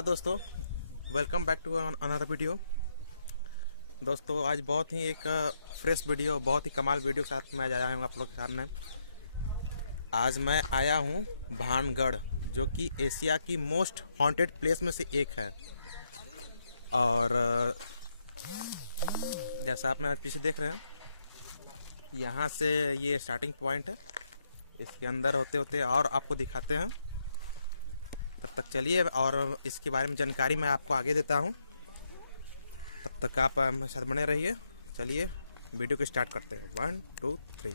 Hello दोस्तों, welcome back to another video. दोस्तों आज बहुत ही एक फ्रेश वीडियो, बहुत ही कमाल वीडियो के साथ मैं आया हूँ आप लोग के सामने। आज मैं आया हूँ भानगढ़, जो कि एशिया की मोस्ट हॉन्टेड प्लेस में से एक है। और जैसा आप मेरे पीछे देख रहे हैं, यहाँ से ये स्टार्टिंग पॉइंट है। इसके अंदर होते होते और आपको दिखाते हैं। तब तक चलिए और इसके बारे में जानकारी मैं आपको आगे देता हूँ। तब तक आप मेरे साथ बने रहिए। चलिए वीडियो को स्टार्ट करते हैं। 1 2 3।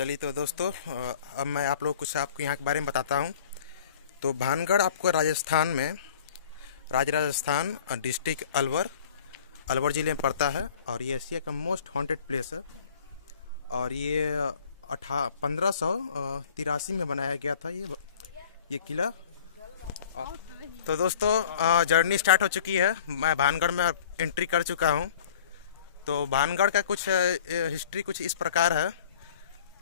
चलिए तो दोस्तों, अब मैं आप लोग कुछ आपको यहाँ के बारे में बताता हूँ। तो भानगढ़ आपको राजस्थान में, राजस्थान डिस्ट्रिक्ट अलवर ज़िले में पड़ता है और ये एशिया का मोस्ट हॉन्टेड प्लेस है। और ये 1583 में बनाया गया था ये किला। तो दोस्तों, जर्नी स्टार्ट हो चुकी है। मैं भानगढ़ में एंट्री कर चुका हूँ। तो भानगढ़ का कुछ हिस्ट्री कुछ इस प्रकार है।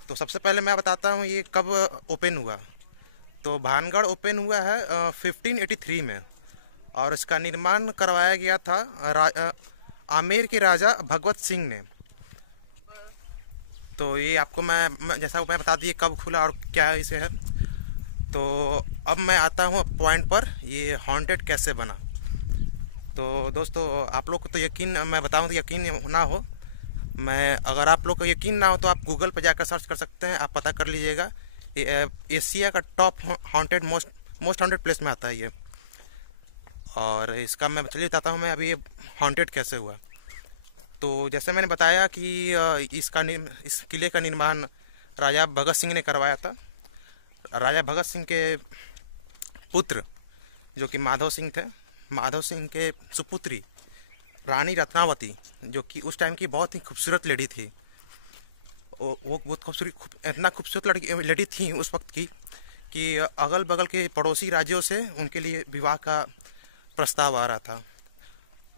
तो सबसे पहले मैं बताता हूँ ये कब ओपन हुआ। तो भानगढ़ ओपन हुआ है 1583 में और इसका निर्माण करवाया गया था आमेर के राजा भगवत सिंह ने। तो ये आपको मैं जैसा मैं बता दिए कब खुला और क्या इसे है। तो अब मैं आता हूँ पॉइंट पर, ये हॉन्टेड कैसे बना। तो दोस्तों, आप लोग को तो यकीन, मैं बताऊँ तो यकीन ना हो, मैं अगर आप लोग को यकीन ना हो तो आप गूगल पर जाकर सर्च कर सकते हैं, आप पता कर लीजिएगा। ये एशिया का top haunted most haunted place में आता है ये। और इसका मैं चलिए बताता हूँ मैं अभी ये हॉन्टेड कैसे हुआ। तो जैसे मैंने बताया कि इस किले का निर्माण राजा भगत सिंह ने करवाया था। राजा भगत सिंह के पुत्र जो कि माधव सिंह थे, माधव सिंह के सुपुत्री रानी रत्नावती, जो कि उस टाइम की बहुत ही खूबसूरत लेडी थी। वो बहुत खूबसूरत, इतना खूबसूरत लेडी थी उस वक्त की कि अगल बगल के पड़ोसी राज्यों से उनके लिए विवाह का प्रस्ताव आ रहा था।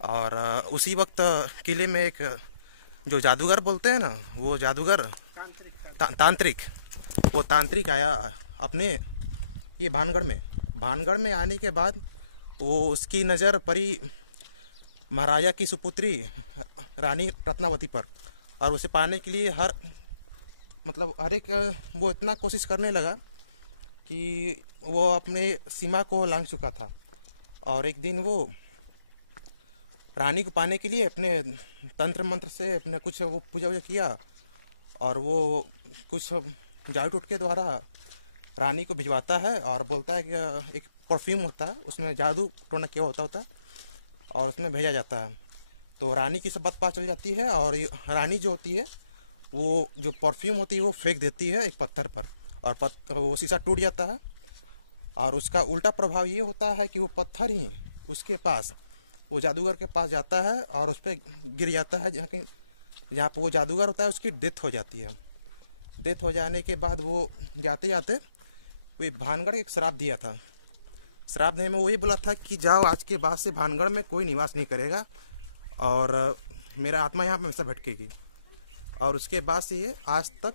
और उसी वक्त किले में एक जो जादूगर बोलते हैं ना, वो जादूगर तांत्रिक आया अपने ये भानगढ़ में आने के बाद वो उसकी नज़र पड़ी महाराजा की सुपुत्री रानी रत्नावती पर। और उसे पाने के लिए हर एक वो इतना कोशिश करने लगा कि वो अपने सीमा को लांघ चुका था। और एक दिन वो रानी को पाने के लिए अपने तंत्र मंत्र से अपने कुछ वो पूजा किया और वो कुछ जादू टोटके द्वारा रानी को भिजवाता है और बोलता है कि एक परफ्यूम होता है, उसमें जादू टोना क्या होता है और उसमें भेजा जाता है। तो रानी की सब बात पता चल जाती है और रानी जो होती है वो जो परफ्यूम होती है वो फेंक देती है एक पत्थर पर और वो शीशा टूट जाता है। और उसका उल्टा प्रभाव ये होता है कि वो पत्थर ही उसके पास, वो जादूगर के पास जाता है और उस पर गिर जाता है, जहाँ पर वो जादूगर होता है उसकी डेथ हो जाती है। डेथ हो जाने के बाद वो जाते जाते वे भानगढ़ एक श्राप दिया था। श्राप देने में वो ये बोला था कि जाओ, आज के बाद से भानगढ़ में कोई निवास नहीं करेगा और मेरा आत्मा यहाँ पर हमेशा भटकेगी। और उसके बाद से ये आज तक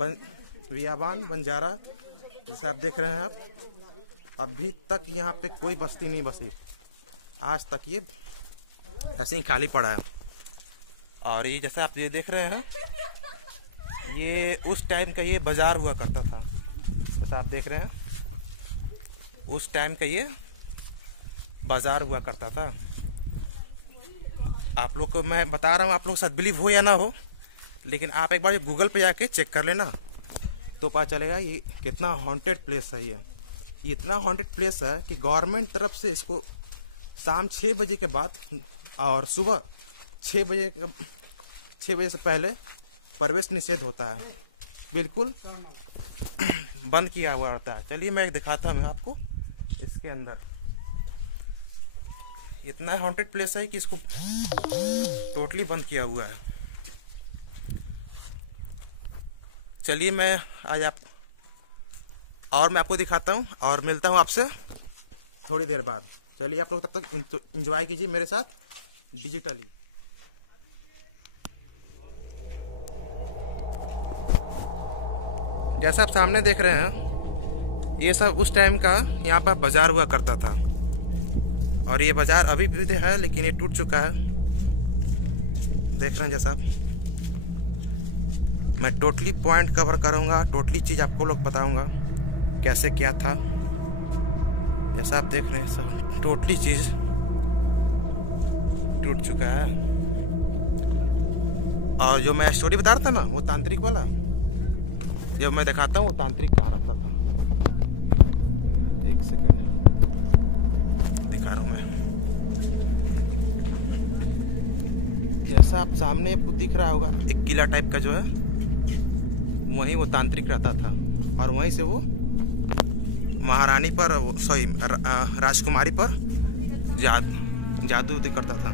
बियाबान बंजारा जैसे आप देख रहे हैं, आप अभी तक यहाँ पे कोई बस्ती नहीं बसी, आज तक ये ऐसे ही खाली पड़ा है। और ये जैसे आप ये देख रहे हैं, ये उस टाइम का ये बाजार हुआ करता था। जैसा आप देख रहे हैं, उस टाइम का ये बाजार हुआ करता था। आप लोग को मैं बता रहा हूँ, आप लोग साथ बिलीव हो या ना हो, लेकिन आप एक बार गूगल पे जाके चेक कर लेना तो पता चलेगा ये कितना हॉन्टेड प्लेस है। ये इतना हॉन्टेड प्लेस है कि गवर्नमेंट तरफ से इसको शाम 6 बजे के बाद और सुबह 6 बजे से पहले प्रवेश निषेध होता है, बिल्कुल बंद किया हुआ रहता है। चलिए मैं दिखाता हूँ आपको इसके अंदर। इतना हॉन्टेड प्लेस है कि इसको टोटली बंद किया हुआ है। चलिए मैं आज मैं आपको दिखाता हूँ और मिलता हूँ आपसे थोड़ी देर बाद। चलिए आप लोग तब तक एंजॉय कीजिए मेरे साथ डिजिटली। जैसा आप सामने देख रहे हैं, ये सब उस टाइम का यहाँ पर बाजार हुआ करता था। और ये बाजार अभी भी है लेकिन ये टूट चुका है, देख रहे हैं। जैसा मैं टोटली पॉइंट कवर करूँगा, टोटली चीज़ आपको लोग बताऊँगा कैसे क्या था। जैसा आप देख रहे हैं, सब टोटली चीज़ टूट चुका है। और जो मैं स्टोरी बता रहा था ना, वो तांत्रिक वाला, जब मैं दिखाता हूँ वो तांत्रिक कहाँ रहता था। एक सेकंड दिखा रहा हूँ मैं। जैसा आप सामने आपको दिख रहा होगा, एक किला टाइप का जो है वहीं वो तांत्रिक रहता था और वहीं से वो महारानी पर, सॉरी राजकुमारी पर जादू करता था।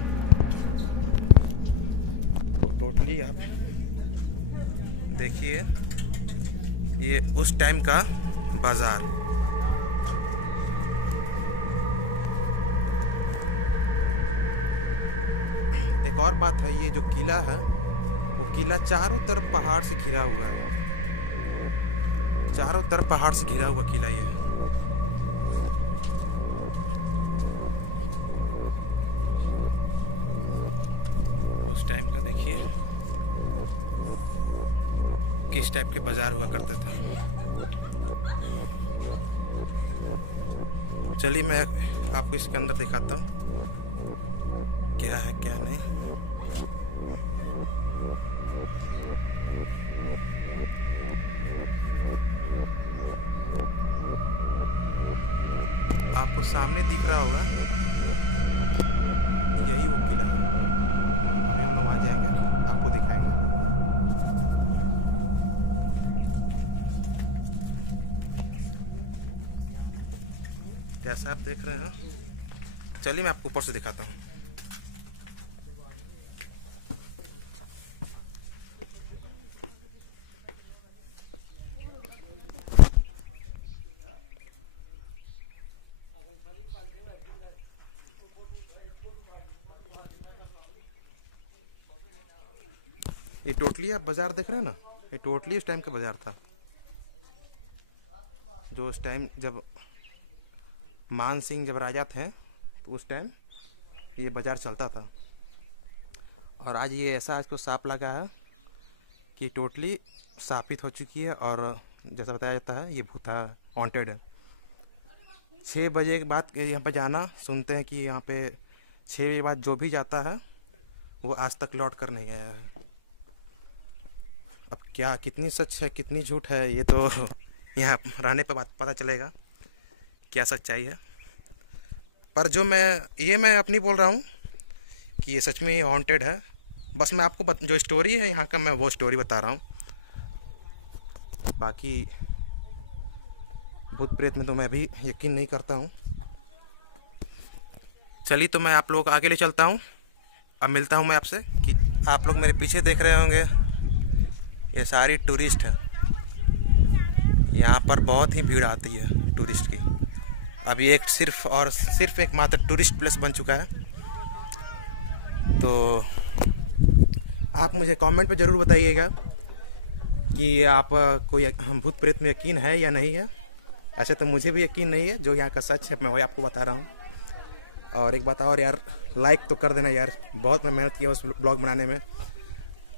टोटली आप देखिए ये उस टाइम का बाजार। एक और बात है, ये जो किला है वो किला चारों तरफ पहाड़ से घिरा हुआ है, चारों तरफ पहाड़ से घिरा हुआ किला ये है। उस टाइम का देखिए किस टाइप के बाजार हुआ करते थे। चलिए मैं आपको इसके अंदर दिखाता हूँ क्या है क्या नहीं। आपको सामने दिख रहा होगा यही वो किला है। अभी हम लोग वहाँ जाएंगे, आपको दिखाएंगे। जैसा आप देख रहे हैं, चलिए मैं आपको ऊपर से दिखाता हूँ। ये टोटली आप बाजार देख रहे हैं ना, ये टोटली उस टाइम का बाजार था, जो उस टाइम जब मान सिंह जब राजा थे तो उस टाइम ये बाजार चलता था। और आज ये ऐसा इसको सांप लगा है कि टोटली स्थापित हो चुकी है और जैसा बताया जाता है ये भूता वांटेड है। 6 बजे के बाद यहाँ पर जाना, सुनते हैं कि यहाँ पे 6 बजे बाद जो भी जाता है वो आज तक लौट कर नहीं आया है। अब क्या कितनी सच है कितनी झूठ है ये तो यहाँ रहने पर बात पता चलेगा क्या सच्चाई है। पर जो मैं अपनी बोल रहा हूँ कि ये सच में हॉन्टेड है। बस मैं आपको जो स्टोरी है यहाँ का मैं वो स्टोरी बता रहा हूँ, बाकी भूत प्रेत में तो मैं भी यकीन नहीं करता हूँ। चलिए तो मैं आप लोगों को आगे ले चलता हूँ। अब मिलता हूँ मैं आपसे कि आप लोग मेरे पीछे देख रहे होंगे ये सारी टूरिस्ट है। यहाँ पर बहुत ही भीड़ आती है टूरिस्ट की। अभी एक सिर्फ एक मात्र टूरिस्ट प्लेस बन चुका है। तो आप मुझे कमेंट पे ज़रूर बताइएगा कि आप कोई भूत प्रेत में यकीन है या नहीं है। ऐसे तो मुझे भी यकीन नहीं है, जो यहाँ का सच है मैं वही आपको बता रहा हूँ। और एक बात और यार, लाइक तो कर देना यार, बहुत मैं मेहनत किया उस ब्लॉग बनाने में।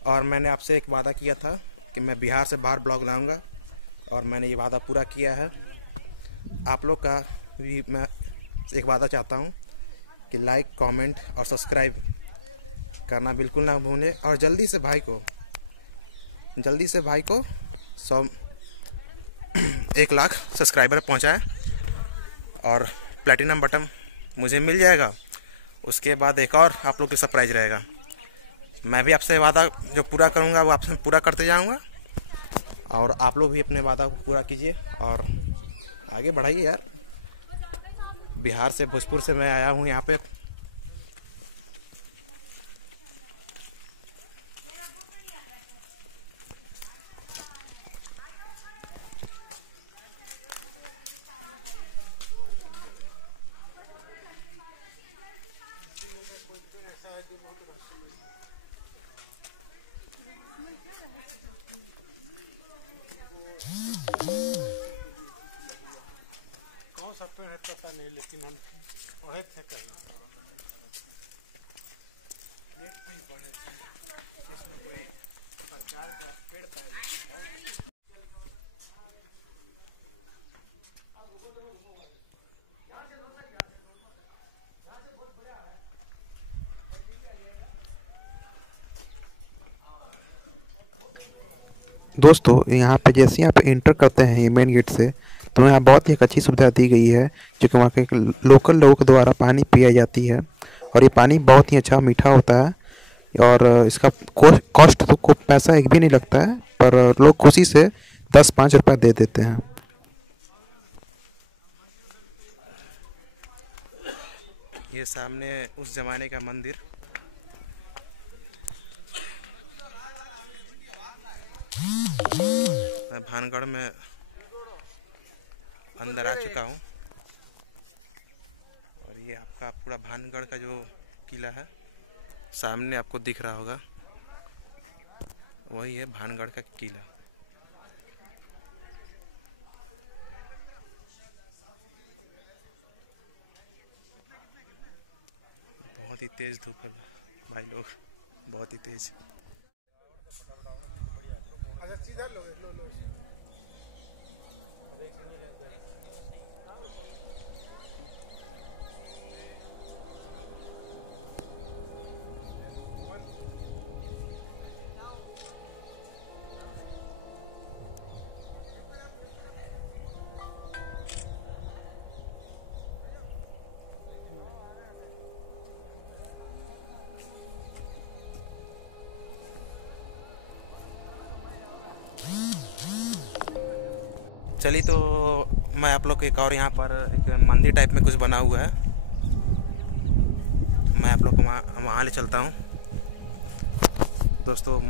और मैंने आपसे एक वादा किया था कि मैं बिहार से बाहर ब्लॉग लाऊंगा और मैंने ये वादा पूरा किया है। आप लोग का भी मैं एक वादा चाहता हूँ कि लाइक कमेंट और सब्सक्राइब करना बिल्कुल ना भूलें। और जल्दी से भाई को 1 लाख सब्सक्राइबर पहुँचाए और प्लेटिनम बटन मुझे मिल जाएगा। उसके बाद एक और आप लोग के सरप्राइज रहेगा। मैं भी आपसे वादा जो पूरा करूँगा वो आपसे पूरा करते जाऊँगा और आप लोग भी अपने वादा को पूरा कीजिए और आगे बढ़ाइए यार। बिहार से, भोजपुर से मैं आया हूँ यहाँ पे। कौन सा पेड़ है पता नहीं, लेकिन हम पढ़े थे कहीं। दोस्तों यहाँ पे जैसे यहाँ पे इंटर करते हैं ये मेन गेट से, तो यहाँ बहुत ही एक अच्छी सुविधा दी गई है, जो कि वहाँ के लोकल लोगों के द्वारा पानी पिया जाती है। और ये पानी बहुत ही अच्छा मीठा होता है। और इसका कॉस्ट तो को पैसा एक भी नहीं लगता है, पर लोग खुशी से 10-5 रुपये दे देते हैं। ये सामने उस जमाने का मंदिर, मैं भानगढ़ में अंदर आ चुका हूँ और ये आपका पूरा भानगढ़ का जो किला है सामने आपको दिख रहा होगा, वही है भानगढ़ का किला। बहुत ही तेज धूप है भाई लोग, बहुत ही तेज। अच्छा सीधा लो लो लो। चलिए तो मैं आप लोग को एक और यहाँ पर एक मंदिर टाइप में कुछ बना हुआ है, मैं आप लोग को वहाँ ले चलता हूँ। दोस्तों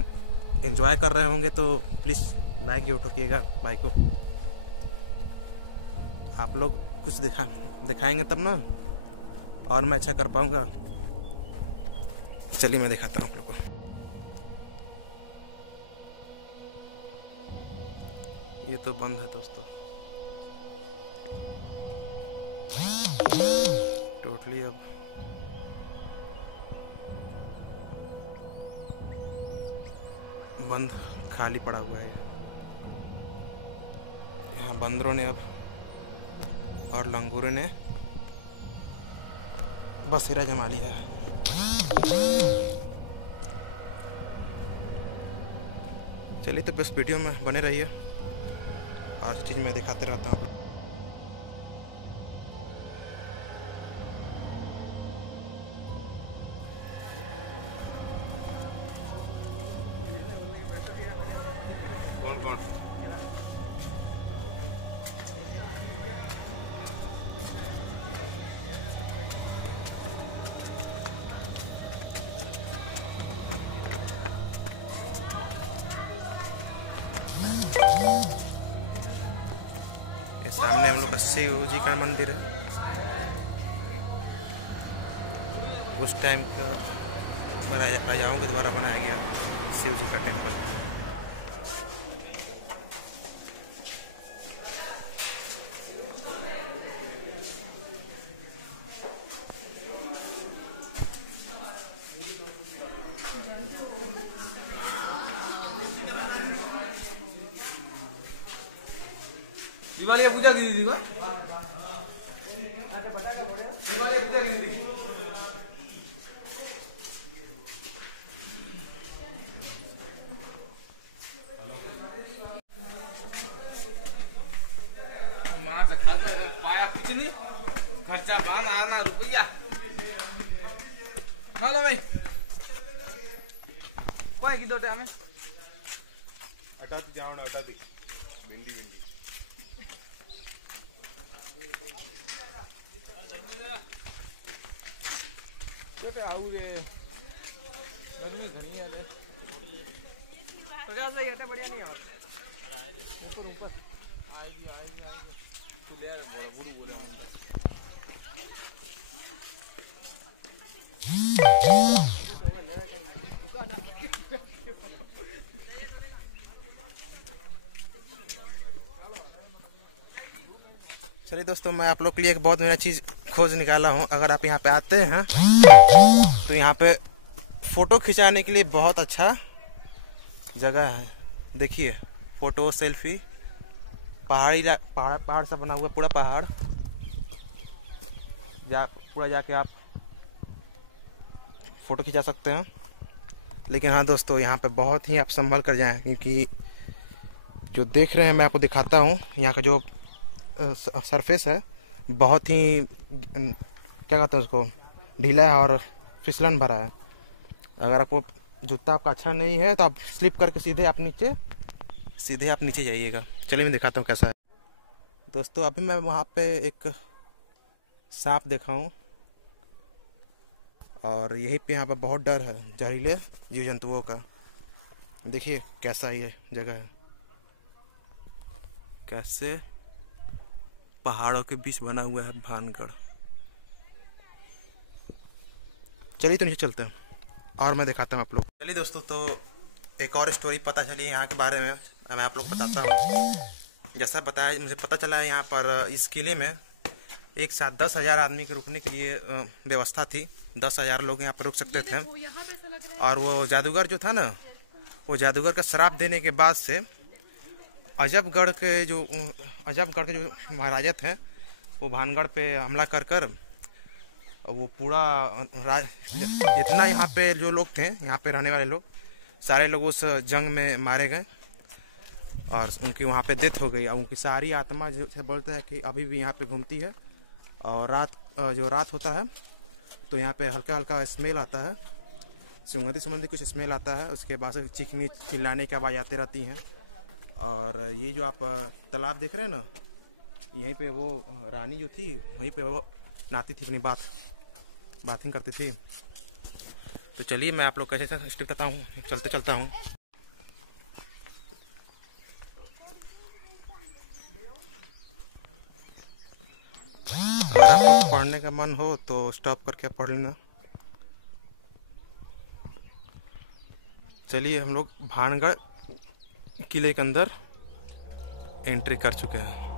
एंजॉय कर रहे होंगे तो प्लीज़ लाइक जरूर ठोकिएगा भाई को। आप लोग कुछ दिखाएंगे तब ना और मैं अच्छा कर पाऊँगा। चलिए मैं दिखाता हूँ आप लोग को। ये तो बंद है दोस्तों, टोटली अब बंद, खाली पड़ा हुआ है। यहाँ बंदरों ने अब और लंगूरों ने बसेरा जमा लिया है। चलिए तो बस वीडियो में बने रहिए, हर चीज़ मैं दिखाते रहता हूँ। कौन कौन सामने हम लोग का शिव जी का मंदिर है। उस टाइम का राजाओं के द्वारा बनाया गया शिव जी का टेम्पल। दिवाली पूजा की थी पाया कुछ नहीं, खर्चा 5 रुपया। हेलो भाई कोई की दो टाइम हटाती जाओ ना, हटाती भिंडी भिंडी छोटे आऊ रे गर्मी घनी है ले 50 सही हटे बढ़िया नहीं और ऊपर ऊपर आएगी तू ले यार बड़ा बुड़ू बोले हम चलिए दोस्तों मैं आप लोग के लिए एक बहुत मेरा चीज़ खोज निकाला हूँ। अगर आप यहाँ पे आते हैं तो यहाँ पे फ़ोटो खिंचाने के लिए बहुत अच्छा जगह है। देखिए फ़ोटो सेल्फी, पहाड़ सा बना हुआ पूरा पहाड़, पूरा जाके आप फ़ोटो खिंचा सकते हैं। लेकिन हाँ दोस्तों यहाँ पे बहुत ही आप संभल कर जाएं, क्योंकि जो देख रहे हैं मैं आपको दिखाता हूँ, यहाँ का जो सरफेस है बहुत ही क्या कहते हैं उसको, ढीला है और फिसलन भरा है। अगर आपको जूता आपका अच्छा नहीं है तो आप स्लिप करके सीधे आप नीचे जाइएगा। चलिए मैं दिखाता हूँ कैसा है। दोस्तों अभी मैं वहाँ पे एक सांप देखा हूँ और यहीं पे यहाँ पे बहुत डर है जहरीले जीव जंतुओं का। देखिए कैसा ये जगह है, कैसे पहाड़ों के बीच बना हुआ है भानगढ़। चलिए तो नीचे चलते हैं और मैं दिखाता हूँ आप लोग। चलिए दोस्तों, तो एक और स्टोरी पता चली यहाँ के बारे में, मैं आप लोग बताता हूँ। जैसा बताया मुझे पता चला है, यहाँ पर इस किले में एक साथ 10,000 आदमी के रुकने के लिए व्यवस्था थी। 10,000 लोग यहाँ पर रुक सकते थे। और वो जादूगर जो था ना, वो जादूगर का श्राप देने के बाद से अजबगढ़ के जो महाराजा थे, वो भानगढ़ पे हमला कर वो पूरा जितना यहाँ पे जो लोग थे, यहाँ पे रहने वाले लोग सारे लोग उस जंग में मारे गए और उनकी वहाँ पे डेथ हो गई। और उनकी सारी आत्मा जो बोलते हैं कि अभी भी यहाँ पे घूमती है। और रात होता है तो यहाँ पे हल्का हल्का स्मेल आता है, सुगंधी कुछ स्मेल आता है। उसके बाद से चीखने चिल्लाने की आवाज़ आती रहती हैं। और ये जो आप तालाब देख रहे हैं ना, यहीं पे वो रानी जो थी वहीं पे वो नहाती थी, अपनी बाथिंग करती थी। तो चलिए मैं आप लोग कैसे स्टेप करता हूँ, चलता हूँ। अगर आपको पढ़ने का मन हो तो स्टॉप करके पढ़ लेना। चलिए हम लोग भानगढ़ किले के अंदर एंट्री कर चुके हैं।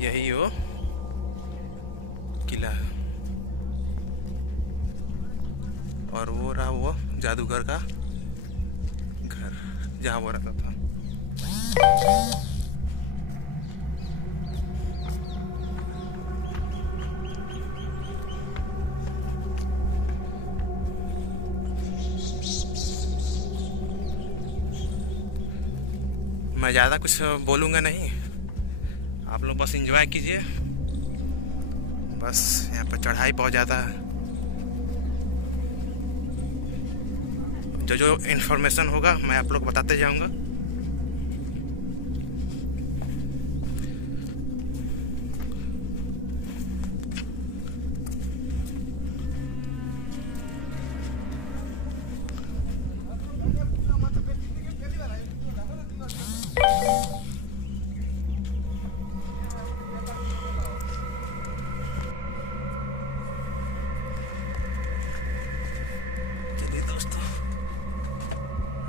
यही वो किला है और वो रहा वो जादूगर का घर जहाँ वो रहता था। मैं ज़्यादा कुछ बोलूँगा नहीं, आप लोग बस एंजॉय कीजिए। बस यहाँ पर चढ़ाई बहुत ज़्यादा है। जो इन्फॉर्मेशन होगा मैं आप लोग बताते जाऊँगा।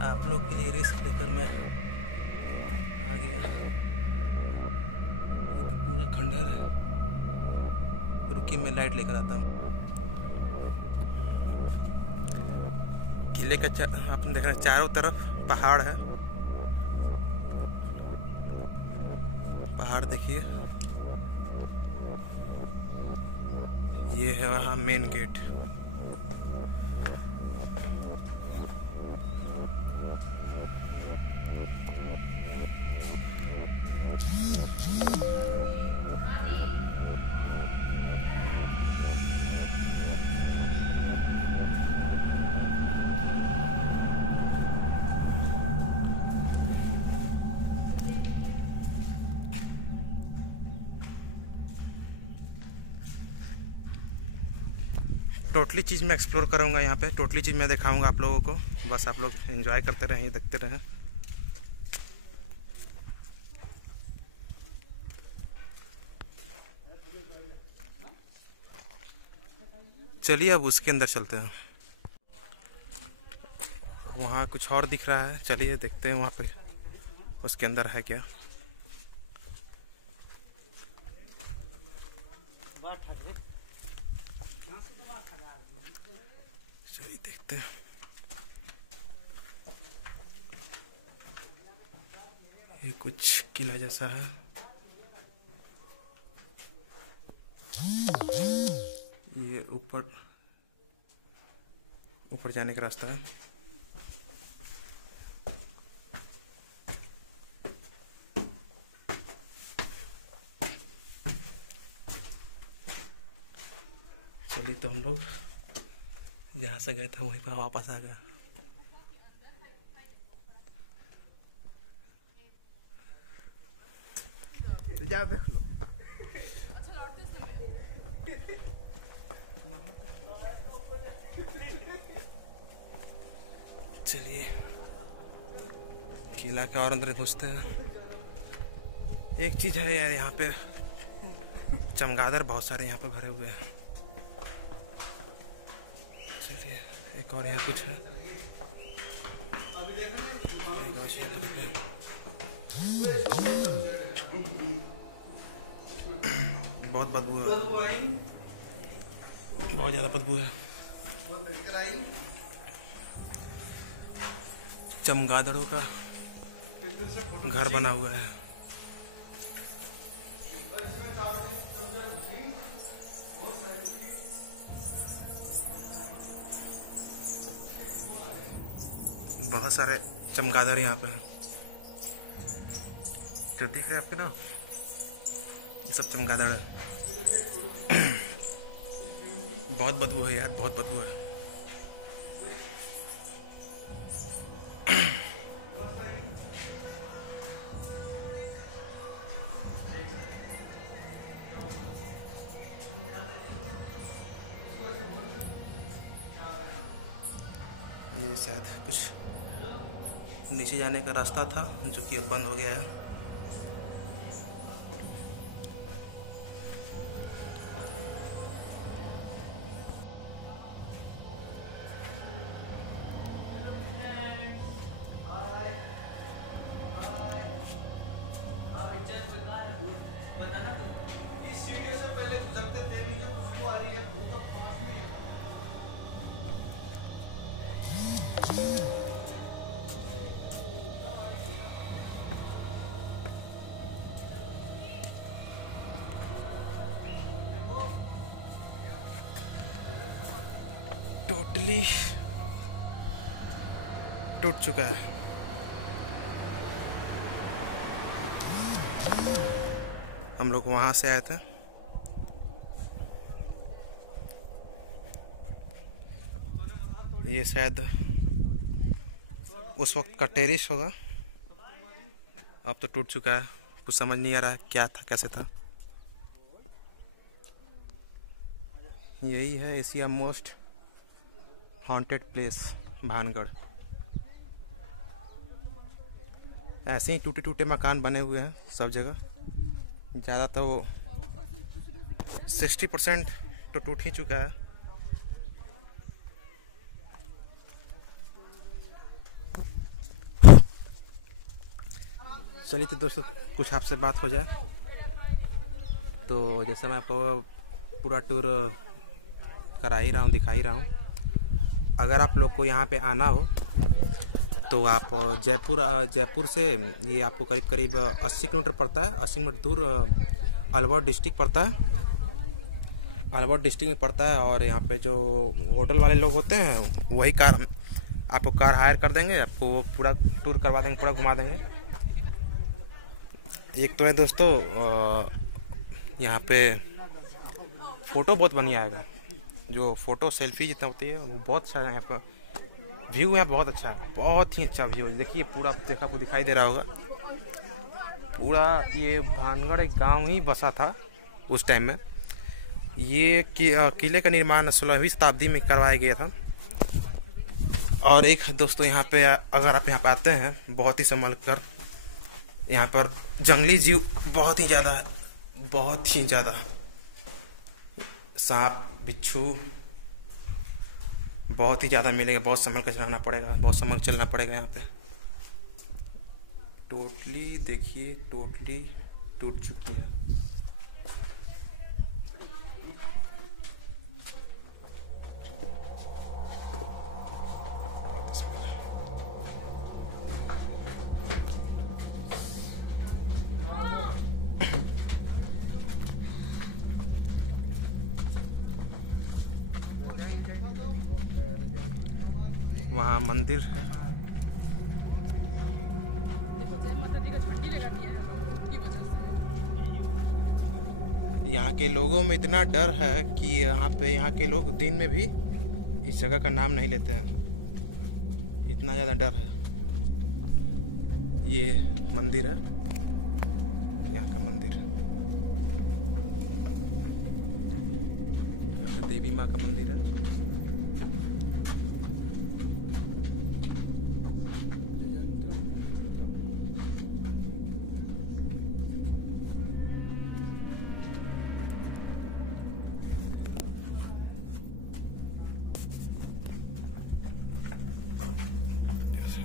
आप लोग के लिए रिस्क लेकर मैं आ गया। पूरा खंडर है। रुकिए मैं लाइट लेकर आता हूँ। किले का आप देख रहे हैं चारों तरफ पहाड़ है। पहाड़ देखिए, ये है वहाँ मेन गेट। टोटली चीज़ मैं एक्सप्लोर करूँगा यहाँ पे, टोटली चीज़ मैं दिखाऊँगा आप लोगों को। बस आप लोग एंजॉय करते रहें, देखते रहें। चलिए अब उसके अंदर चलते हैं। वहाँ कुछ और दिख रहा है, चलिए देखते हैं वहाँ पे उसके अंदर है क्या। चलिए देखते हैं। ये कुछ किला जैसा है। ये ऊपर जाने का रास्ता है। चलिए तो हम लोग से गए थे वहीं पर वापस आ गया। चलिए किला के और अंदर घुसते हैं। एक चीज है यार, यहाँ पे चमगादड़ बहुत सारे यहाँ पे भरे हुए हैं। चलिए एक और यहाँ कुछ है। बहुत बदबू है, बहुत ज्यादा बदबू है। चमगादड़ों का घर बना हुआ है। बहुत सारे चमगादड़ यहाँ पे हैं, जो दिख रहे हैं आपके ना, ये सब चमगादड़ है। बहुत बदबू है यार, बहुत बदबू है। ये शायद कुछ नीचे जाने का रास्ता था जो कि अब बंद हो गया है। टोटली टूट चुका है। हम लोग वहां से आए थे। ये शायद उस वक्त का टेरिस होगा, अब तो टूट चुका है। कुछ समझ नहीं आ रहा है क्या था, कैसे था। यही है Asia most haunted place Bhangarh. ऐसे ही टूटे टूटे मकान बने हुए हैं सब जगह। ज़्यादा तो 60% तो टूट ही चुका है। चलिए तो दोस्तों कुछ आपसे बात हो जाए। तो जैसे मैं आपको पूरा टूर करा ही रहा हूँ, दिखा ही रहा हूँ। अगर आप लोग को यहाँ पे आना हो तो आप जयपुर से ये आपको करीब करीब 80 किलोमीटर पड़ता है। 80 किलोमीटर दूर अलवर डिस्ट्रिक्ट पड़ता है, अलवर डिस्ट्रिक्ट में पड़ता है। और यहाँ पे जो होटल वाले लोग होते हैं वही कार आपको कार हायर कर देंगे, आपको पूरा टूर करवा देंगे, पूरा घुमा देंगे। एक तो है दोस्तों यहाँ पे फ़ोटो बहुत बढ़िया आएगा। जो फ़ोटो सेल्फी जितना होती है वो बहुत अच्छा है। यहाँ पर व्यू है, बहुत अच्छा है, बहुत ही अच्छा व्यू है। देखिए पूरा देखा आपको दिखाई दे रहा होगा। पूरा ये भानगढ़ एक गांव ही बसा था उस टाइम में। ये किले का निर्माण 16वीं शताब्दी में करवाया गया था। और एक दोस्तों यहाँ पे अगर आप यहाँ पे आते हैं बहुत ही संभल कर, यहाँ पर जंगली जीव बहुत ही ज़्यादा है, बहुत ही ज़्यादा। सांप बिच्छू बहुत ही ज़्यादा मिलेगा। बहुत संभल कर चलाना पड़ेगा, बहुत संभल चलना पड़ेगा। यहाँ पे टोटली देखिए, टोटली टूट चुकी है। वहाँ मंदिर, यहाँ के लोगों में इतना डर है कि यहाँ के लोग दिन में भी इस जगह का नाम नहीं लेते हैं, इतना ज़्यादा डर है। ये मंदिर है, यहाँ का मंदिर देवी माँ का मंदिर है।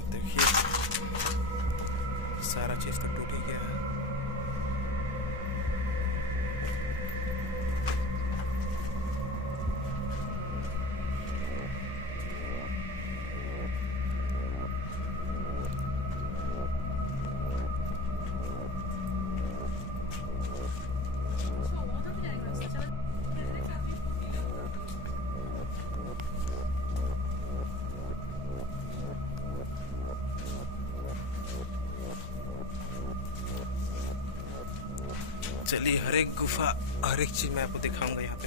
देखिए सारा चीज तो टूट ही गया है। चलिए हर एक गुफा, हर एक चीज मैं आपको दिखाऊंगा यहाँ पे।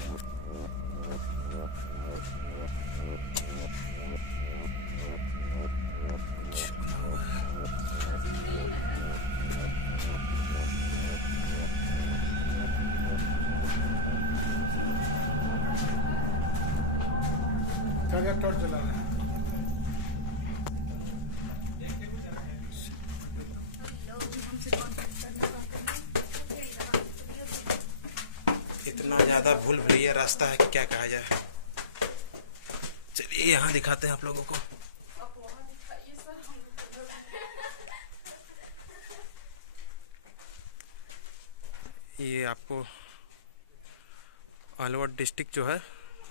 क्या टॉर्च जला रहे हैं? इतना ज्यादा भूल भुलैया रास्ता है कि क्या कहा जाए। चलिए यहाँ दिखाते हैं आप लोगों को। ये आपको अलवर डिस्ट्रिक्ट जो है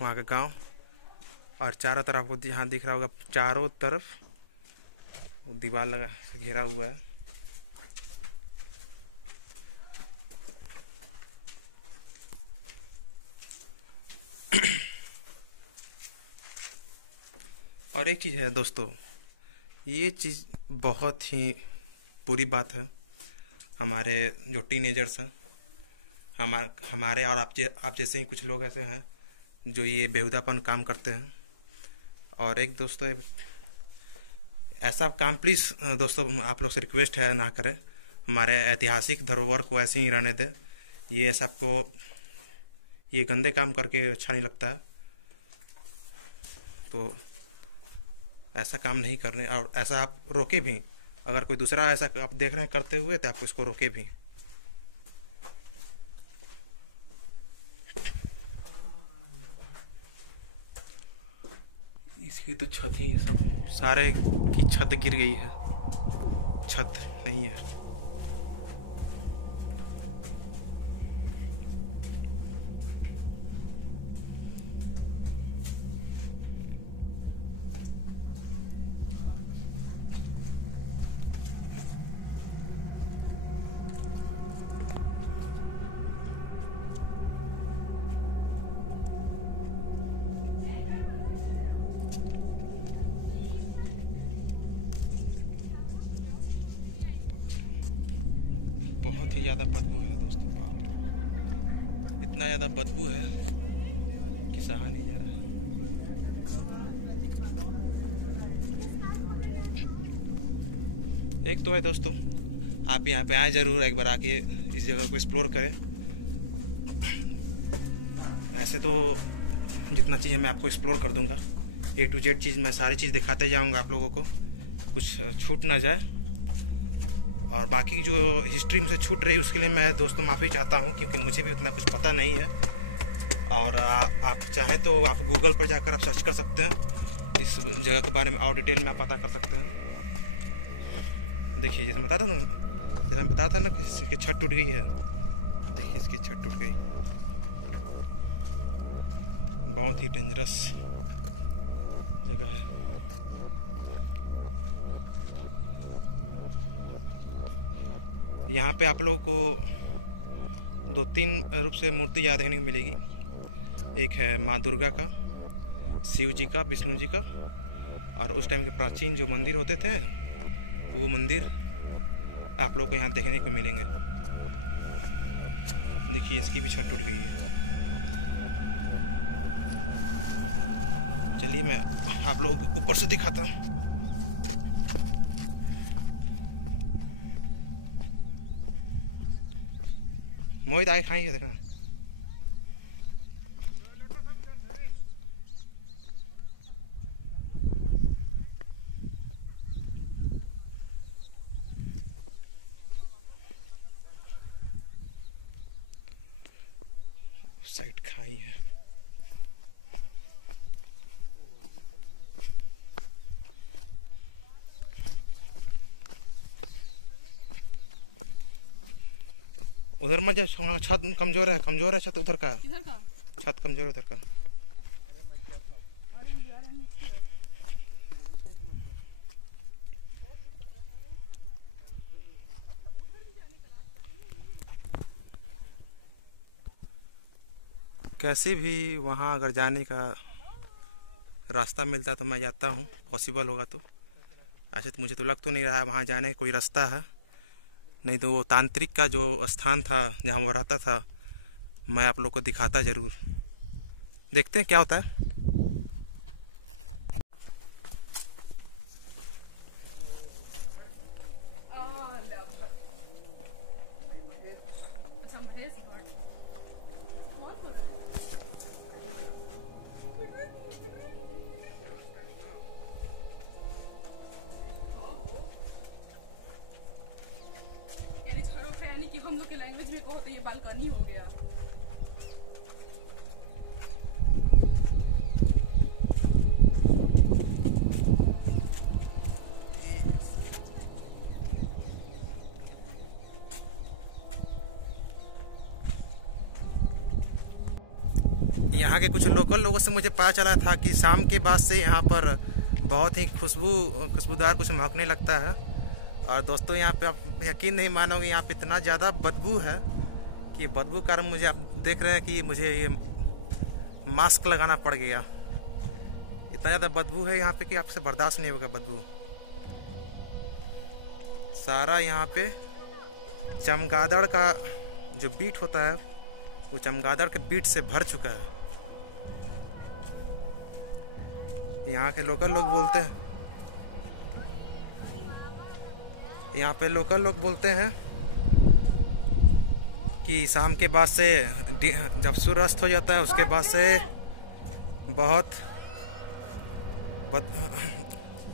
वहाँ का गांव, और चारों तरफ आपको यहाँ दिख रहा होगा, चारों तरफ दीवार लगा घेरा हुआ है। और एक चीज़ है दोस्तों, ये चीज़ बहुत ही बुरी बात है। हमारे जो टीनेजर्स हैं, हमारे और आप जैसे ही कुछ लोग ऐसे हैं जो ये बेहुदापन काम करते हैं। और एक दोस्तों, ऐसा काम प्लीज़ दोस्तों आप लोग से रिक्वेस्ट है ना करें। हमारे ऐतिहासिक धरोहर को ऐसे ही रहने दें। ये सबको ये गंदे काम करके अच्छा नहीं लगता है, तो ऐसा काम नहीं करने, और ऐसा आप रोके भी। अगर कोई दूसरा ऐसा आप देख रहे हैं करते हुए तो आपको इसको रोके भी। इसकी तो छत ही है, सारे की छत गिर गई है, छत नहीं है। ज़्यादा बदबू है दोस्तों, इतना ज़्यादा बदबू है कि सहा नहीं जा रहा है। एक तो है दोस्तों, आप यहाँ पे आए जरूर, एक बार आके इस जगह को एक्सप्लोर करें। ऐसे तो जितना चीज़ मैं आपको एक्सप्लोर कर दूंगा, A to Z चीज़ मैं सारी चीज़ दिखाते जाऊंगा आप लोगों को, कुछ छूट ना जाए। और बाकी जो हिस्ट्री मुझे छूट रही उसके लिए मैं दोस्तों माफ़ी चाहता हूँ, क्योंकि मुझे भी उतना कुछ पता नहीं है। और आप चाहे तो आप गूगल पर जाकर आप सर्च कर सकते हैं, इस जगह के बारे में और डिटेल में आप पता कर सकते हैं। देखिए जैसे बताया था ना, कि इसकी छत टूट गई है। देखिए इसकी छत टूट गई, बहुत ही डेंजरस जगह है। यहाँ पे आप लोगों को 2-3 रूप से मूर्ति याद देखने को मिलेगी। एक है माँ दुर्गा का, शिव जी का, विष्णु जी का, और उस टाइम के प्राचीन जो मंदिर होते थे वो मंदिर आप लोग को यहाँ देखने को मिलेंगे। देखिए इसकी भी छत टूट गई है। चलिए मैं आप लोगों को ऊपर से दिखाता हूँ। मोहित आए खाएंगे, देखना। साइड खाई है। उधर मत जा, छत कमजोर है छत उधर का। छत कमजोर है उधर का। कैसे भी वहाँ अगर जाने का रास्ता मिलता तो मैं जाता हूँ, पॉसिबल होगा तो। ऐसे तो मुझे तो लग तो नहीं रहा है वहाँ जाने का कोई रास्ता है, नहीं तो वो तांत्रिक का जो स्थान था जहाँ वो रहता था, मैं आप लोग को दिखाता ज़रूर। देखते हैं क्या होता है। हम लोग के लैंग्वेज में कहो तो ये बालकनी हो गया। यहाँ के कुछ लोकल लोगों से मुझे पता चला था कि शाम के बाद से यहाँ पर बहुत ही खुशबूदार कुछ महकने लगता है। और दोस्तों यहाँ पे आप यकीन नहीं मानोगे, यहाँ पे इतना ज़्यादा बदबू है कि बदबू कारण मुझे, आप देख रहे हैं कि मुझे ये मास्क लगाना पड़ गया। इतना ज़्यादा बदबू है यहाँ पे कि आपसे बर्दाश्त नहीं होगा बदबू। सारा यहाँ पे चमगादड़ का जो बीट होता है वो चमगादड़ के बीट से भर चुका है। यहाँ के लोकल लोग बोलते हैं, यहाँ पे लोकल लोग बोलते हैं कि शाम के बाद से जब सूर्यास्त हो जाता है उसके बाद से बहुत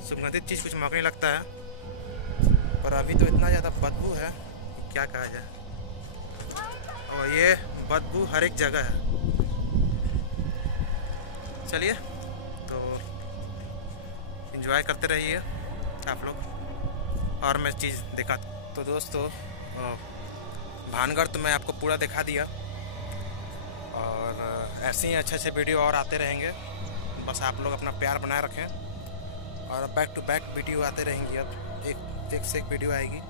सुगंधित चीज़ कुछ महकने लगता है। पर अभी तो इतना ज़्यादा बदबू है क्या कहा जाए, और ये बदबू हर एक जगह है। चलिए तो एंजॉय करते रहिए आप लोग, और मैं चीज़ दिखा। तो दोस्तों भानगढ़ तो मैं आपको पूरा दिखा दिया, और ऐसे ही अच्छे अच्छे वीडियो और आते रहेंगे। बस आप लोग अपना प्यार बनाए रखें, और बैक टू बैक वीडियो आते रहेंगी। अब एक से एक वीडियो आएगी।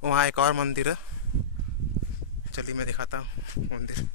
वहाँ एक और मंदिर है, चलिए मैं दिखाता हूँ मंदिर।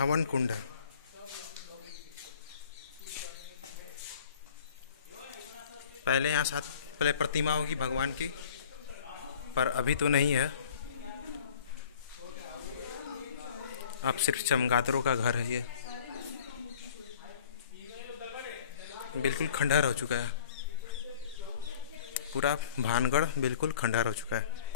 हवन कुंड है। पहले यहाँ साथ पहले प्रतिमा होगी भगवान की, पर अभी तो नहीं है। अब सिर्फ चमगादड़ों का घर है ये। बिल्कुल खंडहर हो चुका है, पूरा भानगढ़ बिल्कुल खंडहर हो चुका है।